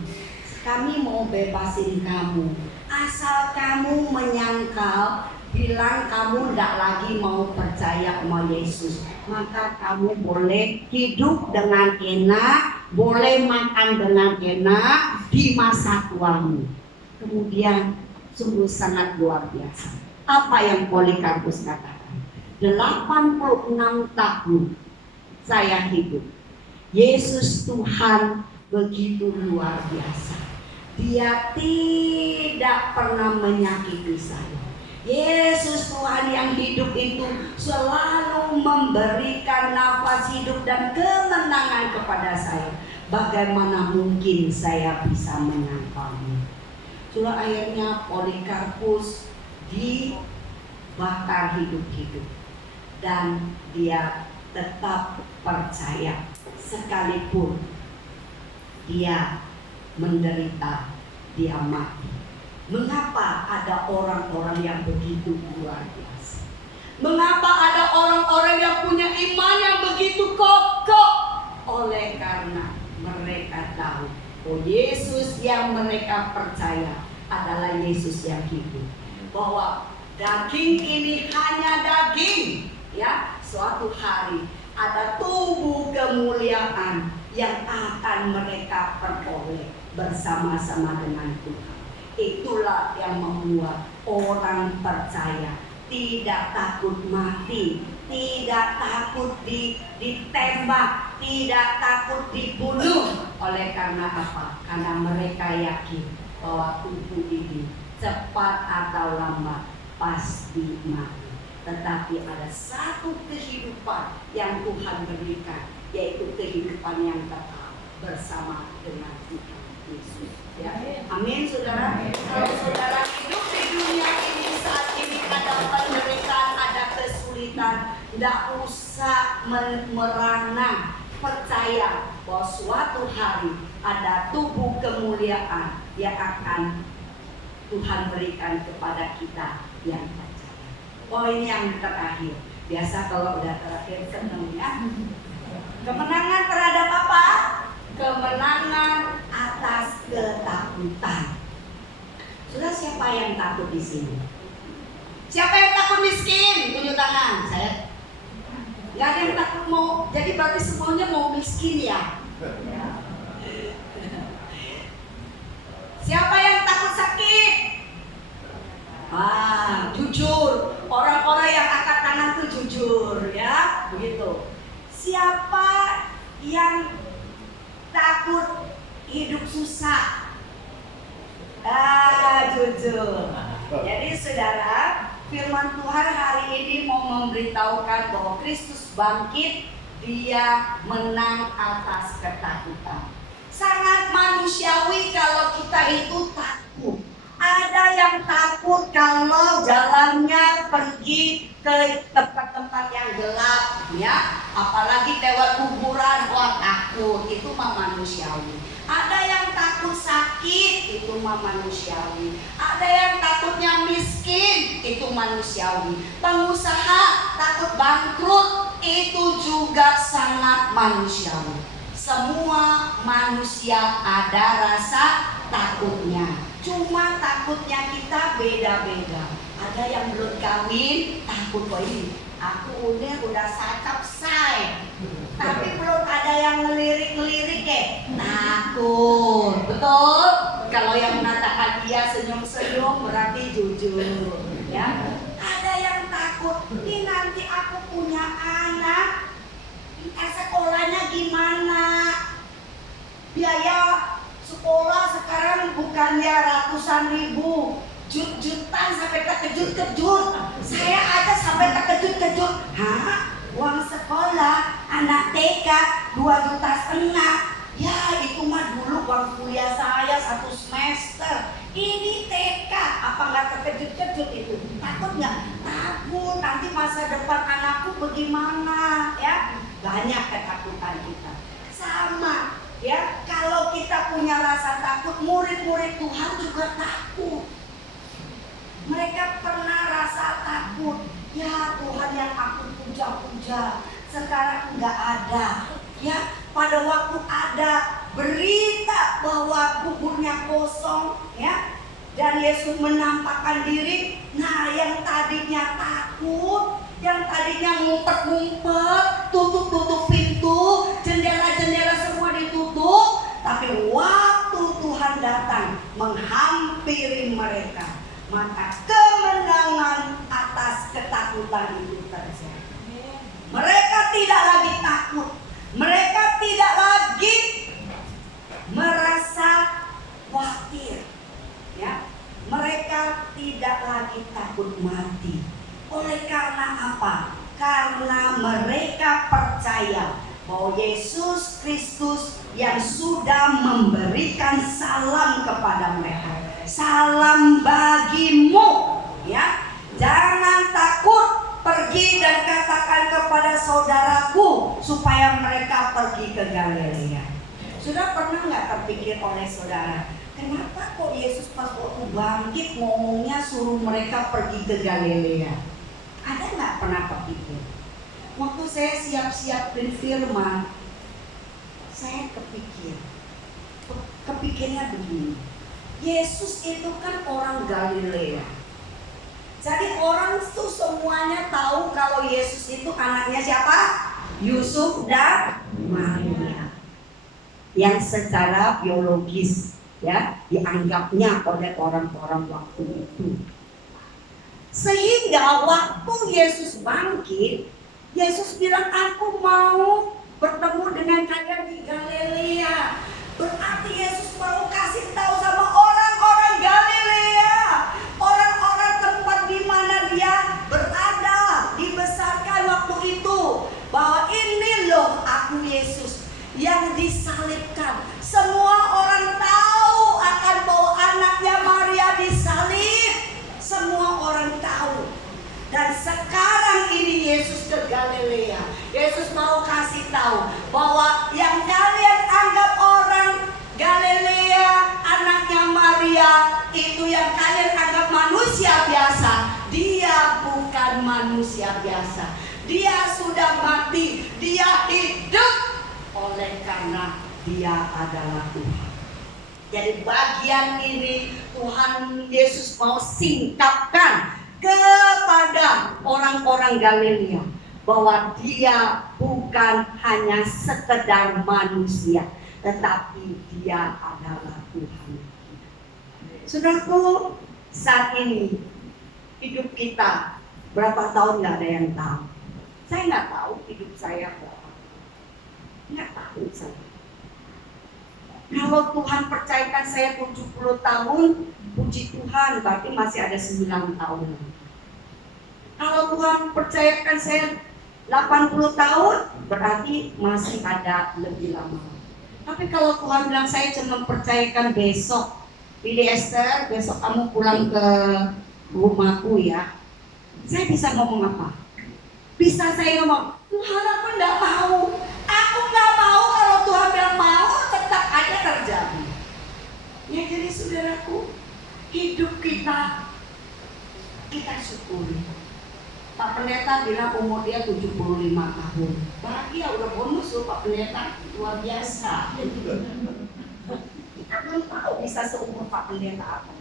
kami mau bebasin kamu. Asal kamu menyangkal, bilang kamu tidak lagi mau percaya sama Yesus, maka kamu boleh hidup dengan enak, boleh makan dengan enak di masa tuamu. Kemudian sungguh sangat luar biasa. Apa yang Polikarpus katakan? 86 tahun saya hidup. Yesus Tuhan begitu luar biasa. Dia tidak pernah menyakiti saya. Yesus Tuhan yang hidup itu selalu memberikan nafas hidup dan kemenangan kepada saya. Bagaimana mungkin saya bisa menyangkalnya? Itulah akhirnya Polikarpus dibakar hidup-hidup. Dan dia tetap percaya sekalipun dia menderita, dia mati. Mengapa ada orang-orang yang begitu luar biasa? Mengapa ada orang-orang yang punya iman yang begitu kokoh? Oleh karena mereka tahu bahwa Yesus yang mereka percaya adalah Yesus yang hidup. Bahwa daging ini hanya daging, ya. Suatu hari ada tubuh kemuliaan yang akan mereka peroleh bersama-sama dengan Tuhan. Itulah yang membuat orang percaya tidak takut mati, tidak takut ditembak, tidak takut dibunuh. Oleh karena apa? Karena mereka yakin bahwa tubuh ini cepat atau lambat pasti mati. Tetapi ada satu kehidupan yang Tuhan berikan, yaitu kehidupan yang kekal bersama dengan Tuhan Yesus. Ya. Amin, saudara. Kalau saudara hidup di dunia ini saat ini ada penderitaan, ada kesulitan, tidak usah merana. Percaya bahwa suatu hari ada tubuh kemuliaan yang akan Tuhan berikan kepada kita yang percaya. Poin yang terakhir, biasa kalau udah terakhir seneng ya. Kemenangan terhadap apa? Kemenangan atas ketakutan. Sudah, siapa yang takut di sini? Siapa yang takut miskin? Tunjuk tangan. Saya. Gak ada yang takut mau. Jadi berarti semuanya mau miskin ya? Siapa yang takut sakit? Jujur. Orang-orang yang angkat tangan tuh jujur ya, begitu. Siapa yang takut hidup susah? Jujur. Jadi saudara, firman Tuhan hari ini mau memberitahukan bahwa Kristus bangkit, dia menang atas ketakutan. Sangat manusiawi kalau kita itu takut. Ada yang takut kalau jalannya pergi ke tempat-tempat yang gelap, ya, apalagi lewat kuburan, wah takut, itu mah manusiawi. Ada yang takut sakit, itu mah manusiawi. Ada yang takutnya miskin, itu manusiawi. Pengusaha takut bangkrut, itu juga sangat manusiawi. Semua manusia ada rasa takutnya. Cuma takutnya kita beda-beda. Ada yang belum kawin takut, ini aku udah sakap say, tapi belum ada yang ngelirik-ngelirik takut. Betul? Kalau yang mengatakan dia senyum-senyum berarti jujur, ya. Ada yang takut, ini nanti aku punya anak, sekolahnya gimana? Biaya sekolah sekarang bukannya ratusan ribu, jutaan sampai terkejut-kejut. Saya aja sampai terkejut-kejut. Uang sekolah anak TK 2,5 juta. Ya itu mah dulu uang kuliah saya 1 semester. Ini TK, apa nggak terkejut-kejut itu? Takut nggak? Takut. Nanti masa depan anakku bagaimana? Ya banyak ketakutan kita. Sama. Ya, kalau kita punya rasa takut, murid-murid Tuhan juga takut. Mereka pernah rasa takut. Ya Tuhan yang aku puja-puja gereja, sekarang nggak ada. Ya, pada waktu ada berita bahwa kuburnya kosong, ya, dan Yesus menampakkan diri. Nah, yang tadinya takut, yang tadinya ngumpet-ngumpet, tutup-tutup pintu, jendela-jendela semua ditutup, tapi waktu Tuhan datang menghampiri mereka, maka kemenangan atas ketakutan itu terjadi. Mereka tidak lagi takut, mereka tidak lagi merasa khawatir, ya. Mereka tidak lagi takut mati. Oleh karena apa? Karena mereka percaya bahwa Yesus Kristus yang sudah memberikan salam kepada mereka. Salam bagimu, ya. Jangan takut, pergi dan katakan kepada saudaraku supaya mereka pergi ke Galilea. Sudah pernah nggak terpikir oleh saudara, kenapa kok Yesus pas waktu bangkit ngomongnya suruh mereka pergi ke Galilea? Ada nggak pernah terpikir? Waktu saya siap-siapin firman, saya kepikirnya begini. Yesus itu kan orang Galilea. Jadi orang tuh semuanya tahu kalau Yesus itu anaknya siapa? Yusuf dan Maria. Yang secara biologis, ya, dianggapnya oleh orang-orang waktu itu. Sehingga waktu Yesus bangkit, Yesus bilang, aku mau bertemu dengan kalian di Galilea. Berarti Yesus mau kasih tahu sama orang-orang Galilea, orang-orang tempat di mana dia berada, dibesarkan waktu itu, bahwa ini loh aku Yesus yang disalibkan. Semua orang tahu akan bahwa anaknya Maria disalib. Semua orang tahu. Dan sekarang ini Yesus ke Galilea. Yesus mau kasih tahu bahwa yang kalian anggap orang Galilea, anaknya Maria, itu yang kalian anggap manusia biasa. Dia bukan manusia biasa. Dia sudah mati, dia hidup. Oleh karena dia adalah Tuhan. Jadi bagian ini Tuhan Yesus mau singkapkan kepada orang-orang Galilea bahwa dia bukan hanya sekedar manusia, tetapi dia adalah Tuhan. Saudaraku, saat ini hidup kita berapa tahun nggak ada yang tahu. Saya nggak tahu hidup saya berapa. Nggak tahu saya. Kalau Tuhan percayakan saya 70 tahun, puji Tuhan, berarti masih ada 9 tahun. Kalau Tuhan percayakan saya 80 tahun, berarti masih ada lebih lama. Tapi kalau Tuhan bilang saya cuma percayakan besok, Lili Esther, besok kamu pulang ke rumahku ya. Saya bisa ngomong apa? Bisa saya ngomong, Tuhan aku nggak mau. Aku nggak mau. Kalau Tuhan bilang mau, tetap aja terjadi. Ya, jadi saudaraku, hidup kita syukuri. Pak Pendeta bilang umur dia 75 tahun. Bahagia, udah bonus loh Pak Pendeta, luar biasa. Kita belum tahu bisa seumur Pak Pendeta apa.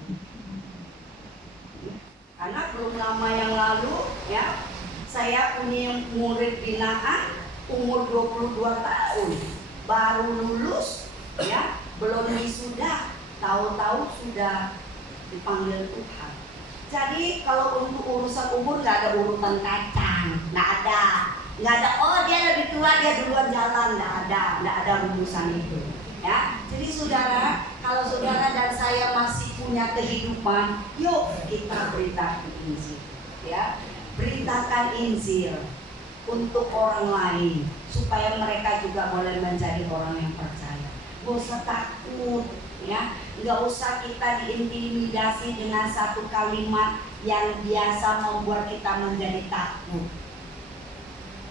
Karena belum lama yang lalu ya, saya punya murid binaan umur 22 tahun, baru lulus ya, belum wisuda, tahu-tahu sudah dipanggil Tuhan. Jadi kalau untuk urusan umur nggak ada urutan kacang, nggak ada. Oh dia lebih tua, dia duluan jalan, nggak ada urusan itu. Ya, jadi saudara, kalau saudara dan saya masih punya kehidupan, yuk kita beritakan Injil, ya, beritakan Injil untuk orang lain supaya mereka juga boleh menjadi orang yang percaya. Gak usah takut, ya, nggak usah kita diintimidasi dengan satu kalimat yang biasa membuat kita menjadi takut.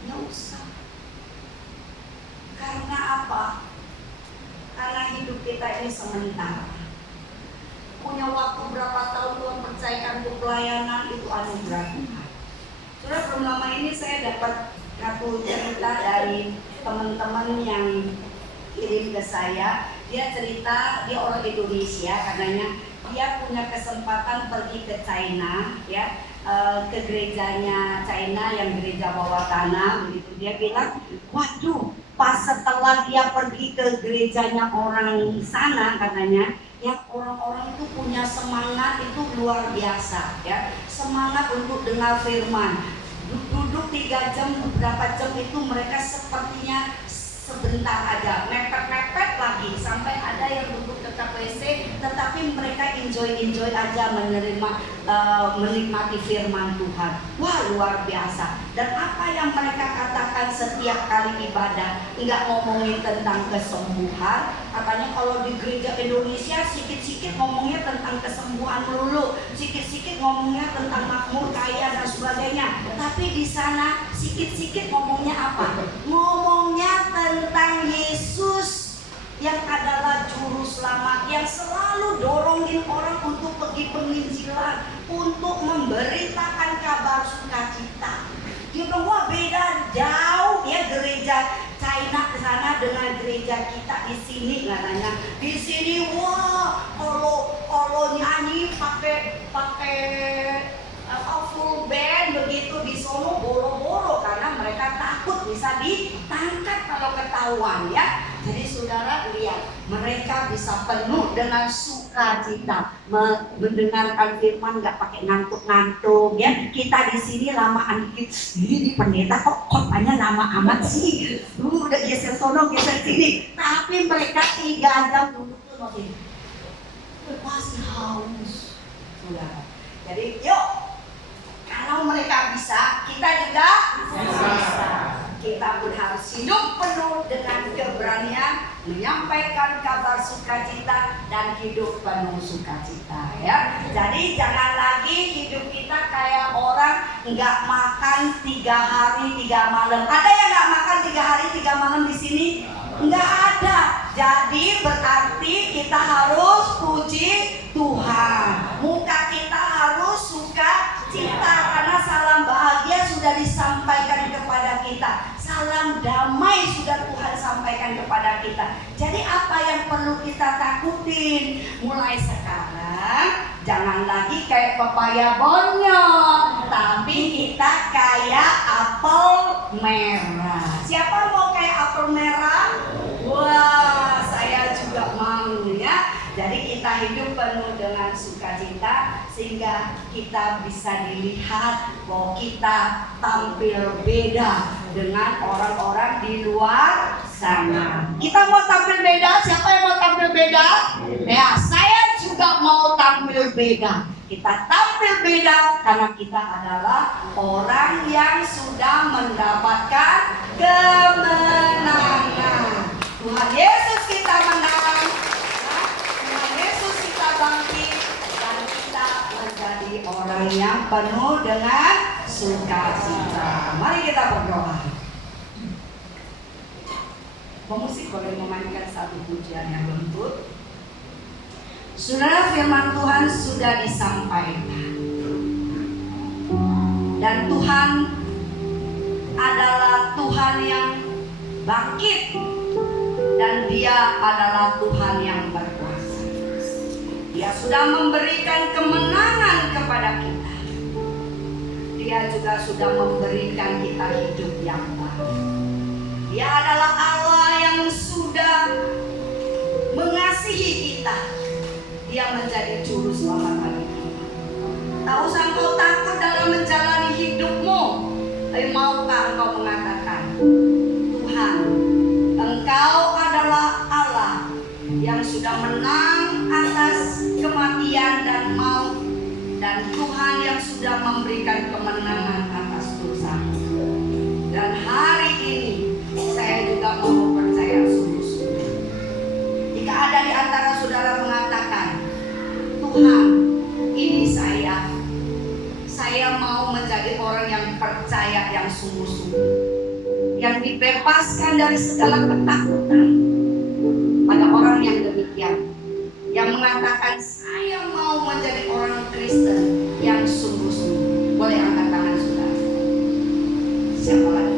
Nggak usah. Karena apa? Karena hidup kita ini sementara. Punya waktu berapa tahun Tuhan percayakan untuk pelayanan, itu anugerah Tuhan. Sudah belum lama ini saya dapat satu cerita dari teman-teman yang kirim ke saya. Dia cerita, dia orang Indonesia, katanya dia punya kesempatan pergi ke China, ya, ke gerejanya China yang gereja bawah tanah begitu. Dia bilang, waduh, pas setelah dia pergi ke gerejanya orang sana, katanya yang orang-orang itu punya semangat itu luar biasa, ya, semangat untuk dengar firman. Duduk 3 jam, beberapa jam itu mereka sepertinya sebentar aja, mepet-mepet lagi, sampai ada yang duduk dekat WC, tetapi mereka enjoy aja menikmati firman Tuhan. Wah, luar biasa. Dan apa yang mereka katakan setiap kali ibadah, enggak ngomongin tentang kesembuhan. Katanya kalau di gereja Indonesia sikit-sikit ngomongnya tentang kesembuhan melulu, sikit-sikit ngomongnya tentang makmur kaya dan sebagainya. Tapi di sana sikit-sikit ngomongnya apa? Ngomongnya tentang Yesus yang adalah juru selamat, yang selalu dorongin orang untuk pergi penginjilan, untuk memberitakan kabar sukacita. Dia bilang, wah beda jauh ya gereja China ke sana dengan gereja kita di sini, katanya. Di sini wah kalau nyanyi pakai full band begitu, di sono boro-boro karena mereka takut bisa ditangkap kalau ketahuan, ya. Jadi saudara lihat, mereka bisa penuh dengan sukacita mendengarkan firman, nggak pakai ngantuk-ngantuk, ya. Kita di sini lamaan dikit, ini pendeta kok khotbahnya lama amat sih, udah geser sono geser sini. Tapi mereka 3 jam duduk tuh masih haus, saudara. Jadi yuk, kalau mereka bisa, kita juga bisa. Kita pun harus hidup penuh dengan keberanian menyampaikan kabar sukacita dan hidup penuh sukacita, ya. Jadi jangan lagi hidup kita kayak orang nggak makan 3 hari 3 malam. Ada yang nggak makan 3 hari 3 malam di sini? Nggak ada. Jadi berarti kita harus puji Tuhan. Muka kita harus sukacita karena salam bahagia sudah disampaikan kepada kita. Salam damai sudah Tuhan sampaikan kepada kita. Jadi apa yang perlu kita takutin? Mulai sekarang jangan lagi kayak pepaya bonyok, tapi kita kayak apel merah. Siapa mau kayak apel merah? Wah, saya juga mau, ya. Jadi kita hidup penuh dengan sukacita sehingga kita bisa dilihat bahwa kita tampil beda dengan orang-orang di luar sana. Kita mau tampil beda? Siapa yang mau tampil beda? Ya, saya juga mau tampil beda. Kita tampil beda karena kita adalah orang yang sudah mendapatkan kemenangan. Tuhan Yesus kita menang, Tuhan Yesus kita bangkit, dan kita menjadi orang yang penuh dengan sukacita. Mari kita berdoa. Pemusik boleh memainkan satu pujian yang lembut. Saudara, firman Tuhan sudah disampaikan, dan Tuhan adalah Tuhan yang bangkit, dan Dia adalah Tuhan yang berkuasa. Dia sudah memberikan kemenangan kepada kita. Dia juga sudah memberikan kita hidup yang baru. Dia adalah Allah yang sudah mengasihi kita. Dia menjadi juru selamat bagi kita. Tak usah engkau takut dalam menjalani hidupmu. Tapi maukah engkau mengatakan, Tuhan, Engkau adalah Allah yang sudah menang atas kematian dan maut, dan Tuhan yang sudah memberikan kemenangan atas dosa. Dan hari ini saya juga mau percaya sungguh-sungguh. Jika ada di antara saudara mengatakan, Tuhan, ini saya mau menjadi orang yang percaya, yang sungguh-sungguh, yang dibebaskan dari segala ketakutan. Pada orang yang demikian, yang mengatakan saya mau menjadi orang Kristen yang sungguh-sungguh, boleh angkat tangan saudara. Siapa lagi?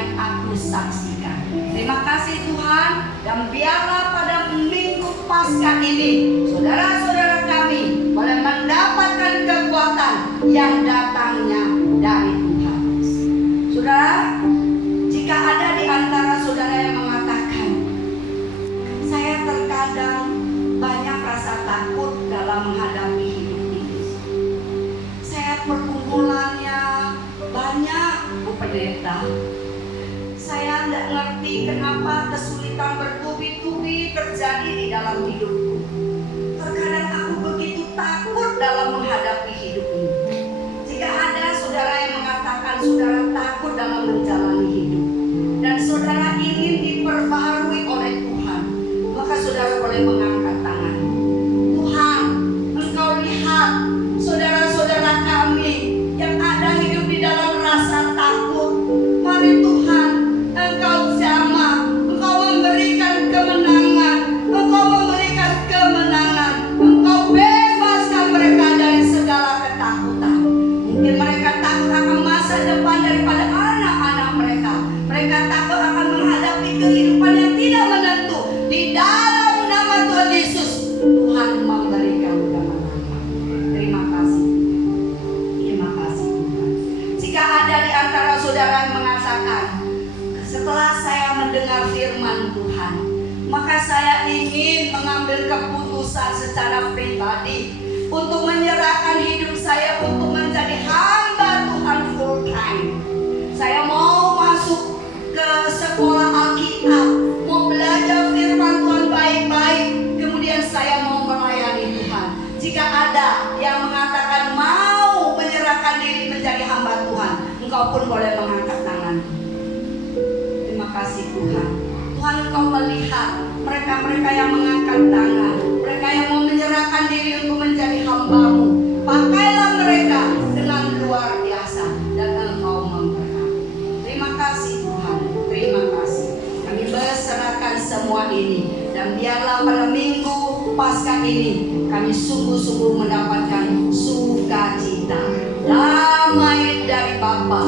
yang aku saksikan. Terima kasih Tuhan, dan biarlah pada minggu Paskah ini saudara-saudara kami boleh mendapatkan kekuatan yang datangnya dari Tuhan. Saudara, jika ada di antara saudara yang mengatakan, saya terkadang banyak rasa takut dalam menghadapi hidup ini. Saya pergumulannya banyak, Bu Pendeta. Saya tidak ngerti kenapa kesulitan bertubi-tubi terjadi di dalam hidupku. Terkadang aku begitu takut dalam menghadapi hidup ini. Jika ada saudara yang mengatakan saudara takut dalam menjalani hidup, dan saudara ingin diperbaharui oleh Tuhan, maka saudara boleh mengangkat tangan. Tuhan, Engkau lihat saudara-saudara kami yang ada hidup di dalam rasa takut. Mari Tuhan, Engkau jamah, Engkau memberikan kemenangan, Engkau memberikan kemenangan, Engkau bebaskan mereka dari segala ketakutan. Mungkin mereka takut akan masa depan daripada anak-anak mereka. Mereka takut akan menghadapi kehidupan yang tidak menentu. Di dalam nama Tuhan Yesus, Tuhan memberikan kemenangan. Terima kasih. Terima kasih Tuhan. Jika ada di antara saudara yang mengatakan, setelah saya mendengar firman Tuhan, maka saya ingin mengambil keputusan secara pribadi untuk menyerahkan hidup saya untuk menjadi hamba Tuhan full time. Saya mau masuk ke sekolah Alkitab, mau belajar firman Tuhan baik-baik, kemudian saya mau melayani Tuhan. Jika ada yang mengatakan mau menyerahkan diri menjadi hamba Tuhan, engkau pun boleh mengangkat tangan. Terima kasih Tuhan. Tuhan, Engkau melihat mereka-mereka yang mengangkat tangan, mereka yang mau menyerahkan diri untuk menjadi hamba-Mu. Pakailah mereka dengan luar biasa dan Engkau memberkati. Terima kasih Tuhan. Terima kasih. Kami berserahkan semua ini, dan biarlah pada minggu Paskah ini kami sungguh-sungguh mendapatkan sukacita, damai dari Bapa,